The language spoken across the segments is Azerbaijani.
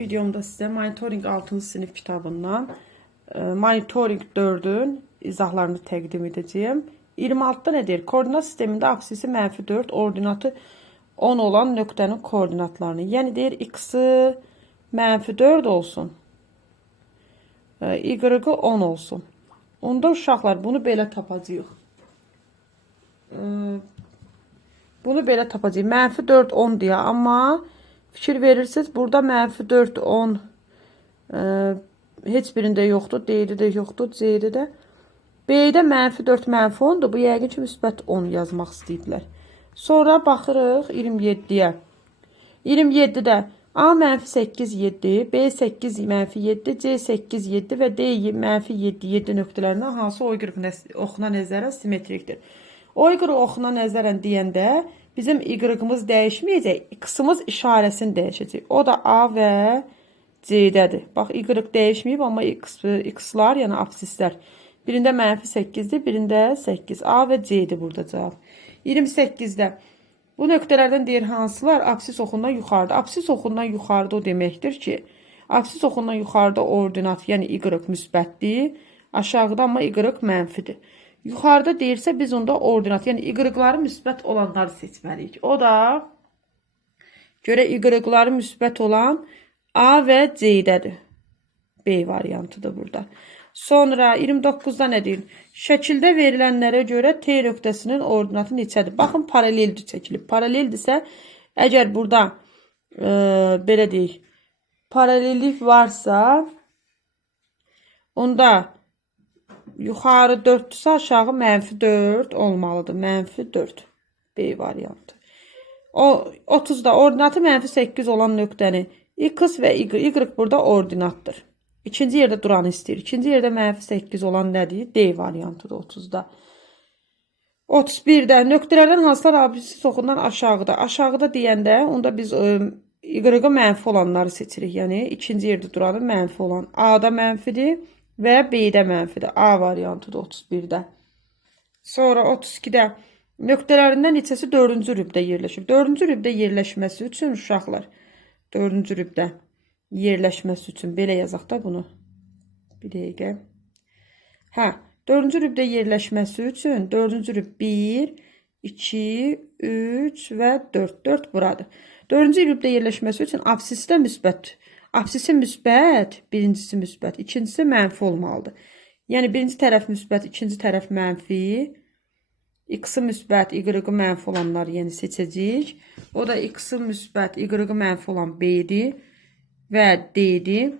Videomda size Monitoring 6. sınıf kitabından Monitoring 4'ün izahlarını təqdim edəcəyim. 26'da nedir? Koordinat sistemində absisi -4, ordinatı 10 olan nöqtənin koordinatlarını. Yəni deyir x-i -4 olsun. Y-i 10 olsun. Onda uşaqlar bunu belə tapacağıq. Bunu belə tapacağıq. -4 10 deyə, amma fikir verirsiniz, burada -4 10 heç birində yoxdur. D-də də yoxdur, C-də də. B-də -4 -10'dur. Bu yəqin ki müsbət 10 yazmaq istəyiblər. Sonra baxırıq 27-yə. 27-də A -8 7, B 8 -7, C 8 7 və D -7 7 nöqtələrindən hansı oy qrupu oxuna nəzərən simmetrikdir. Oy qrupu oxuna nəzərən deyəndə bizim y-ımız dəyişməyəcək, x-ımız işarəsini dəyişəcək. O da A və C-dədir. Bax, y dəyişməyib, amma x-lar, yəni absislər. Birində -8'dir, birində 8. A və C-dir burada cavab. 28'də bu nöqtələrdən deyir hansılar absis oxundan yuxarıda. Absis oxundan yuxarıda o deməkdir ki, absis oxundan yuxarıda ordinat, yəni y müsbətdir. Aşağıda amma y mənfidir. Yuxarıda deyirsə biz onda ordinat, yəni y-ları müsbət olanları seçməliyik. O da görə y-ları müsbət olan A və C-dədir. B variantıdır burada. Sonra 29'da nə deyir? Şəkildə verilənlərə görə T nöqtəsinin ordinatı neçədir? Baxın, paraleldir çəkilib. Paraleldirsə, əgər burada belə deyək, paralellik varsa, onda yuxarı 4'dürsə aşağı -4 olmalıdır. -4. B variantı. O 30'da ordinatı -8 olan nöqtəni x və y burada ordinatdır. İkinci yerdə duranı istəyir. İkinci yerdə -8 olan nədir? D variantıdır 30'da. 31'də nöqtələrdən hansılar absis oxundan aşağıda? Aşağıda deyəndə onda biz y-ı mənfi olanları seçirik. Yəni ikinci yerdə duranı mənfi olan. A-da mənfidir və B-də mənfidir. A variantıdır 31'də. Sonra 32'də nöqtələrindən neçəsi 4-cü rübdə yerləşib? 4-cü rübdə yerləşməsi üçün uşaqlar 4-cü rübdə yerləşməsi üçün belə yazaq da bunu. Bir dəqiqə. Hə, 4-cü rübdə yerləşməsi üçün 4-cü rüb 1, 2, 3 və 4. 4 buradır. 4-cü rübdə yerləşməsi üçün absisi də müsbət. Absisi müsbət, birincisi müsbət, ikincisi mənfi olmalıdır. Yəni birinci tərəf müsbət, ikinci tərəf mənfi. X-i müsbət, y-ı mənfi olanları yəni seçəcəyik. O da x-i müsbət, y-ı mənfi olan B-dir və D-dir.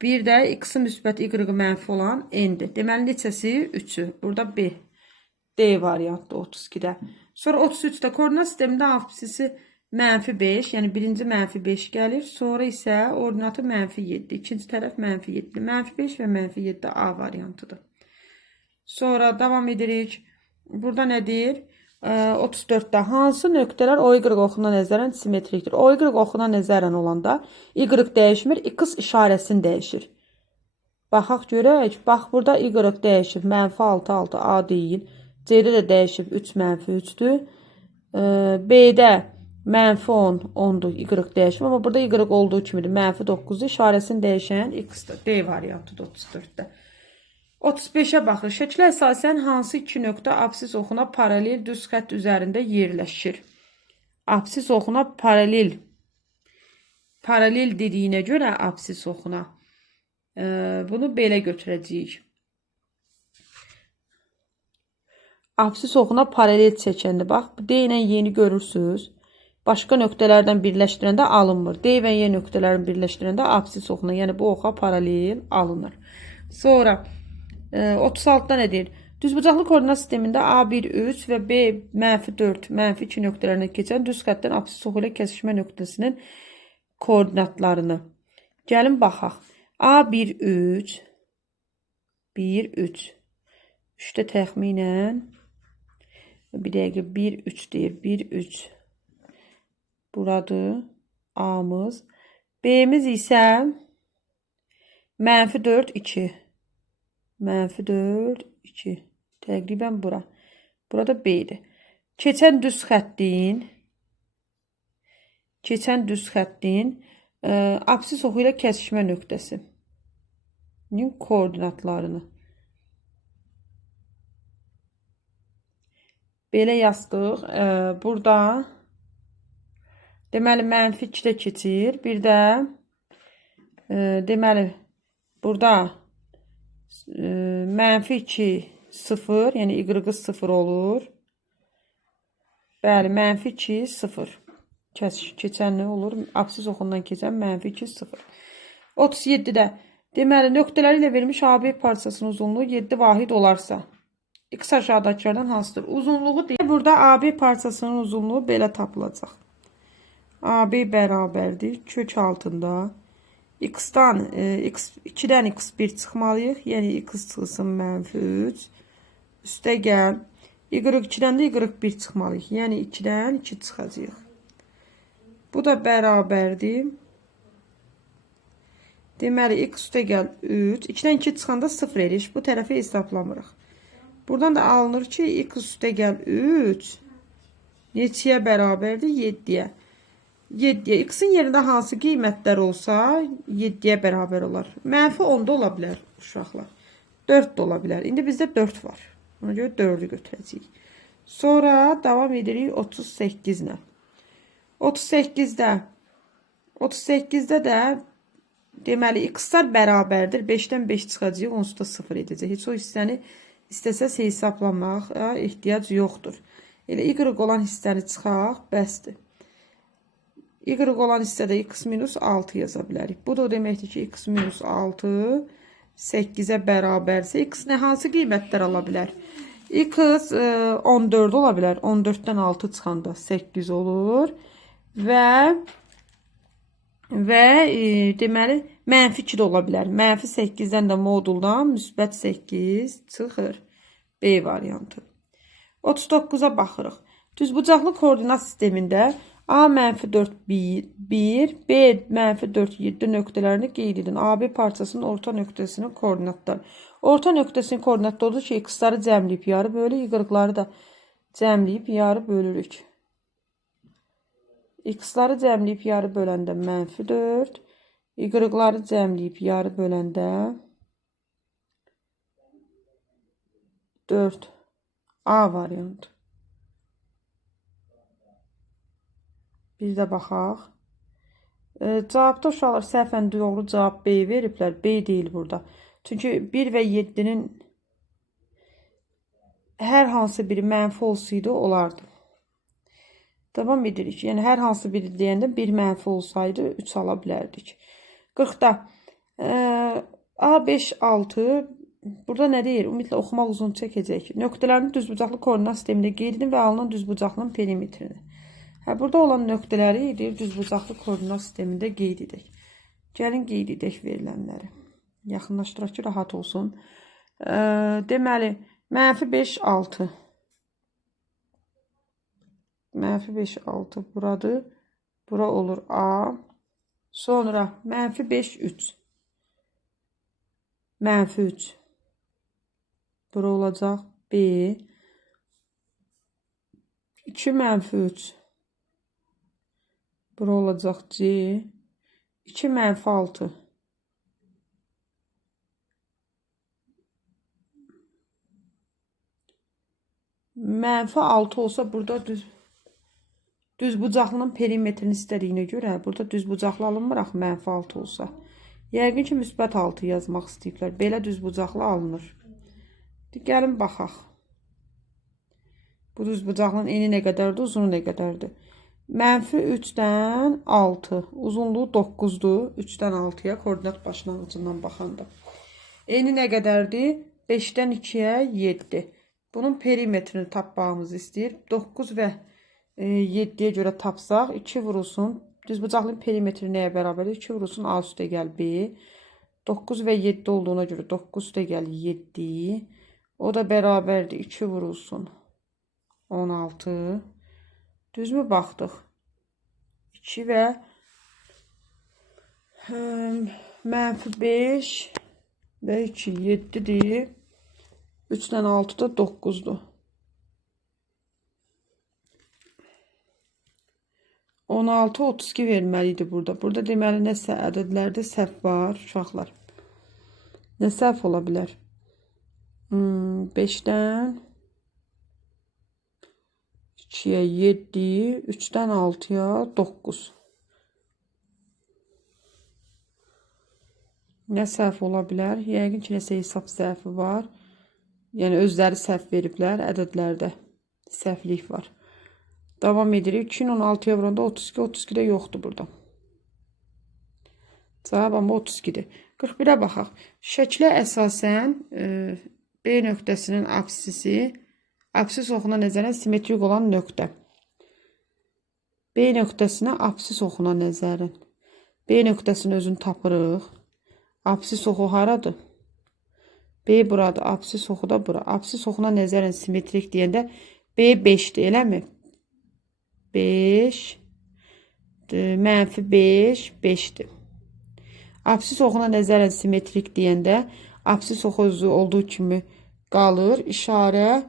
Bir də x-i müsbət, y-ı mənfi olan N-dir. Deməli neçəsi? 3'ü. Burada B. D variantdır 32'də. Sonra 33'də koordinat sistemində absisi -5, yəni birinci -5 gəlir. Sonra isə ordinatı -7. İkinci tərəf -7. -5 və -7 A variantıdır. Sonra davam edirik. Burada nədir? 34'də hansı nöqtələr o-y oxuna nəzərən simmetrikdir? O-y oxuna nəzərən olanda y dəyişmir, x işarəsini dəyişir. Baxaq görək. Bax, burada y dəyişib. -6 6 A deyil. C-də də dəyişib 3 -3'dür. B-də -10 10'dur. Y dəyişib. Amma burada y olduğu kimidir. -9'dur. İşarəsini dəyişən x-dir. D variantıdır 34'də. 35'ə baxır. Şəklə əsasən hansı iki nöqtə absis oxuna paralel düz xətt üzərində yerləşir? Absis oxuna paralel dediyinə görə absis oxuna bunu belə götürəcəyik. Absis oxuna paralel çəkəndə bax, D ilə Y-ni görürsünüz. Başqa nöqtələrdən birləşdirəndə alınmır. D və Y nöqtələrini birləşdirəndə absis oxuna, yəni bu oxa paralel alınır. Sonra 36'da nə deyir? Düzbucaqlı koordinat sistemində A1 3 və B -4 -2 nöqtələrinə keçən düz xətdən absis oxu ilə kəsişmə nöqtəsinin koordinatlarını. Gəlin baxaq. A1 3 1 3 3'də təxminən bir dəqiqə 1 3 deyir. 1 3 buradır A'mız. B'miz isə -4 2 -4 2 təqribən bura. Burada B'dir. Keçən düz xəttin Absis oxu ilə kəsişmə nöqtəsinin koordinatlarını belə yazdıq. Burada deməli mənfi 2-də keçir. Bir də deməli burada mənfi 2 0, yəni y 0 olur. Bəli, mənfi 2 0. Keçən nə olur? Absis oxundan keçən mənfi 2 0. 37-də deməli nöqtələri ilə verilmiş AB parçasının uzunluğu 7 vahid olarsa x aşağıdakilərdən hansıdır? Uzunluğu deyil. Burada AB parçasının uzunluğu belə tapılacaq. AB bərabərdir kök altında x-dan x2-dən x1 çıxmalıyıq. Yəni x çıxsın mənfi 3. Üstə gəl. Y2-dən də y1 çıxmalıyıq. Yəni 2-dən 2 çıxacaq. Bu da bərabərdir. Deməli x üstə gəl 3. 2-dən 2 çıxanda 0 edir. Bu tərəfi hesablamırıq. Buradan da alınır ki x üstə gəl 3 neçəyə bərabərdir? 7-yə. 7-yə. X-in yerində hansı qiymətlər olsa 7-yə bərabər olar. Mənfi 10-da ola bilər uşaqlar. 4 də ola bilər. İndi bizdə 4 var. Ona görə 4-ü götürəcəyik. Sonra davam edirik 38-lə. 38-də də deməli x-lar bərabərdir. 5-dən 5 çıxacaq, onsuz da 0 edəcək. Heç o hissəni istəsəz hesablamaq ehtiyac yoxdur. Elə y olan hissəni çıxaq, bəsdir. Y olan hissədə x minus 6 yaza bilərik. Bu da o deməkdir ki, x minus 6 8-ə bərabərsə, x nə hansı qiymətlər ala bilər? X 14 ola bilər. 14-dən 6 çıxanda 8 olur. Və deməli mənfi 2 də ola bilər. Mənfi 8-dən də moduldan müsbət 8 çıxır. B variantı. 39-a baxırıq. Düzbucaqlı koordinat sistemində A mənfi 4 1, B mənfi 4 7 nöqtələrini qeyd edin. AB parçasının orta nöqtəsinin koordinatları. Orta nöqtəsinin koordinatları odur ki, x-ları cəmləyib yarı bölü, y-ları da cəmləyib yarı bölürük. X-ları cəmləyib yarı böləndə mənfi 4, y-ları cəmləyib yarı böləndə 4. A variantı. Bir də baxaq. Cavabda uşaqlar səhvən doğru cavab B veriblər. B deyil burada. Çünki 1 və 7-nin hər hansı biri mənfi olsaydı olardı. Davam edirik. Yəni hər hansı biri deyəndə 1 mənfi olsaydı 3 ala bilərdik. 40-da A5 6 burada nə deyir? Ümumiyyətlə oxumaq uzun çəkəcək. Nöqtələrini düzbucaqlı koordinat sistemində qeyd edin və alınan düzbucaqlının perimetrini. Burada olan nöqtələri deyir, düzbucaqlı koordinat sistemində qeyd edək. Gəlin qeyd edək verilənləri. Yaxınlaşdıraq ki, rahat olsun. Deməli, mənfi 5 6. Mənfi 5 6 buradır. Bura olur A. Sonra mənfi 5 3. Mənfi 3. Bura olacaq B. 2 mənfi 3. Bura olacaq C. 2 mənfi 6. Mənfi 6 olsa burada düzbucaqlının perimetrini istədiyinə görə burada düzbucaqlı alınmıraq mənfi 6 olsa. Yəqin ki, müsbət 6 yazmaq istəyiblər. Belə düzbucaqlı alınır. Gəlin baxaq. Bu düzbucaqlının eni nə qədərdir, uzunu nə qədərdir? Mənfi 3-dən 6. Uzunluğu 9-dur. 3-dən 6-ya koordinat başlanğıcından baxanda. Eni nə qədərdir? 5-dən 2-yə 7. Bunun perimetrini tapmağımızı istəyir. 9 və 7-yə görə tapsaq 2 vurulsun. Düzbucaqlının perimetri nəyə bərabərdir? 2 vurulsun A üstə gəl B. 9 və 7 olduğuna görə 9 üstə gəl 7. O da bərabərdir. 2 vurulsun 16. Düzmü baxdıq? 2 və mənfi 5 və 2 7-dir. 3-dən 6 da 9-dur. 16-32 verməliydi burada. Burada deməli nəsə ədədlərdə səhv var uşaqlar. Nə səhv ola bilər? 5-dən 2-yə 7, 3-dən 6-ya 9. Nə səhv ola bilər? Yəqin ki, nəsə hesab səhvi var. Yəni özləri səhv veriblər ədədlərdə. Səhvlik var. Davam edirik. 2-nin 16-ya vuranda 32, 32 də yoxdur burada. Cavab amma 32-dir. 41-ə baxaq. Şəklə əsasən B nöqtəsinin apsis oxuna nəzərən simmetrik olan nöqtə. B nöqtəsinə apsis oxuna nəzərən. B nöqtəsinin özünü tapırıq. Apsis oxu haradır? B buradır. Apsis oxu da bura. Apsis oxuna nəzərən simmetrik deyəndə B 5-dir, eləmi? 5 mənfi 5 5'dir. Apsis oxuna nəzərən simmetrik deyəndə apsis oxu özü olduğu kimi qalır. İşarə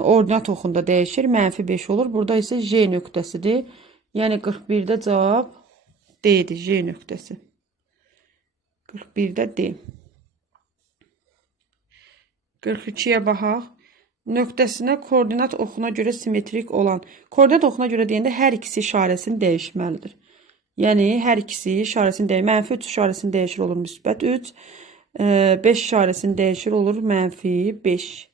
ordinat oxunda dəyişir. Mənfi 5 olur. Burada isə J nöqtəsidir. Yəni 41-də cavab D'dir. J nöqtəsi. 41-də D. 42-yə baxaq. Nöqtəsinə koordinat oxuna görə simmetrik olan. Koordinat oxuna görə deyəndə hər ikisi işarəsini dəyişməlidir. Yəni hər ikisi işarəsini dəyişir. Mənfi 3 işarəsini dəyişir olur müsbət 3. 5 işarəsini dəyişir olur mənfi 5.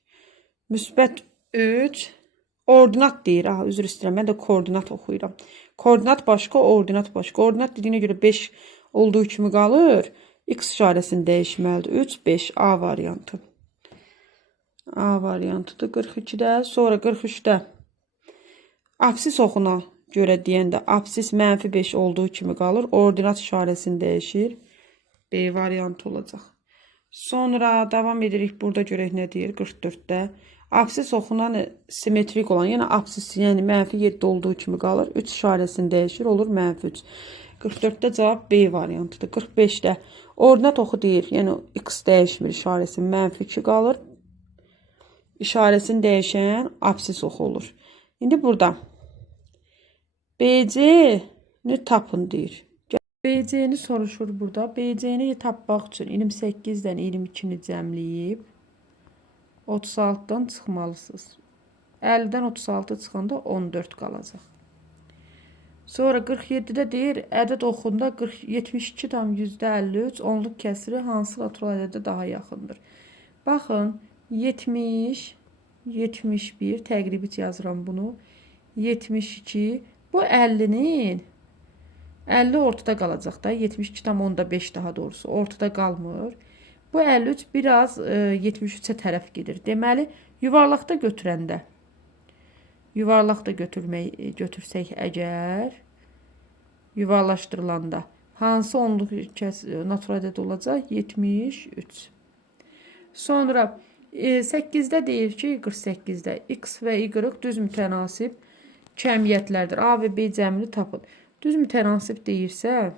Müsbət 3. Ordinat deyir. Üzr istəyirəm. Mən də koordinat oxuyuram. Koordinat başqa, ordinat başqa. Ordinat dediyinə görə 5 olduğu kimi qalır. X işarəsini dəyişməlidir. 3, 5. A variantı. A variantıdır 42-də. Sonra 43-də apsis oxuna görə deyəndə apsis mənfi 5 olduğu kimi qalır. Ordinat işarəsini dəyişir. B variantı olacaq. Sonra davam edirik. Burada görək nə deyir 44-də. Apsis oxuna simmetrik olan, yəni apsis yəni mənfi 7 olduğu kimi qalır. 3 işarəsini dəyişir. Olur mənfi 3. 44-də cavab B variantıdır. 45-də ordinat oxu deyir. Yəni X dəyişmir işarəsi. Mənfi 2 qalır. İşarəsini dəyişən apsis oxu olur. İndi burada BC-ni tapın deyir. BC-ni soruşur burada. BC-ni tapmaq üçün 28-dən 22-ni cəmləyib 36-dan çıxmalısınız. 50-dən 36 çıxanda 14 qalacaq. Sonra 47-də deyir, ədəd oxunda 72,53 onluq kəsiri hansı natural ədədə daha yaxındır? Baxın, 70, 71, təqribit yazıram bunu. 72, bu 50-nin 50 ortada qalacaq da. 72,5 daha doğrusu ortada qalmır. Bu 53 biraz 73-ə tərəf gedir. Deməli, yuvarlaqda götürəndə, yuvarlaqda götürsək əgər, yuvarlaşdırılanda hansı onluq natural ədəd olacaq? 73. Sonra 8-də deyir ki, 48-də X və Y düz mütənasib cəmiyyətlərdir. A və B cəmini tapın. Düz mütənasib deyirsə,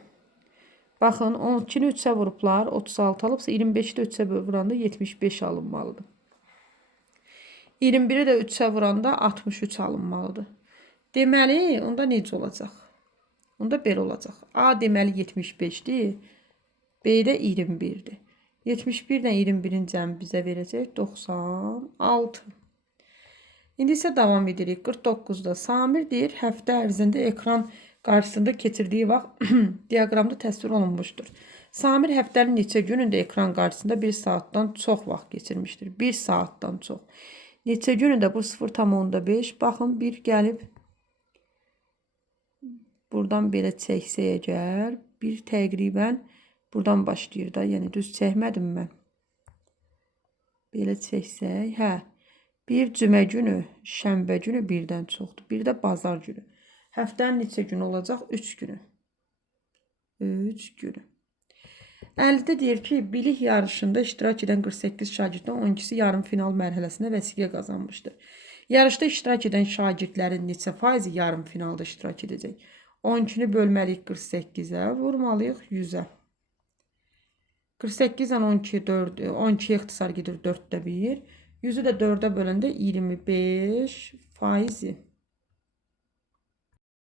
baxın, 12-ni 3-ə vurublar, 36 alıbsa, 25-i də 3-ə vuranda 75 alınmalıdır. 21-i də 3-ə vuranda 63 alınmalıdır. Deməli, onda necə olacaq? Onda belə olacaq. A deməli 75-dir, B də 21-dir. 71-dən 21-in cəmi bizə verəcək 96. İndi isə davam edirik. 49-da Samir deyir, həftə ərzində ekran qarşısında keçirdiyi vaxt diaqramda təsvir olunmuşdur. Samir həftənin neçə günündə ekran qarşısında 1 saatdan çox vaxt keçirmişdir. 1 saatdan çox. Neçə günündə bu 0,5. Baxın, bir gəlib buradan belə çəksək əgər, bir təqribən buradan başlayır da, yəni düz çəkmədim mən. Belə çəksək, hə. Bir cümə günü, şənbə günü birdən çoxdur. Bir də bazar günü. Həftənin neçə günü olacaq? 3 günü. 3 günü. 50-də deyir ki, bilik yarışında iştirak edən 48 şagirddən 12-si yarım final mərhələsində vəsiqə qazanmışdır. Yarışda iştirak edən şagirdlərin neçə faizi yarım finalda iştirak edəcək? 12-ni bölməliyik 48-ə, vurmalıyıq 100-ə. 48-dən 12-yə ixtisar gedir 4-də 1. 100-ü də 4-ə böləndə 25 faizi.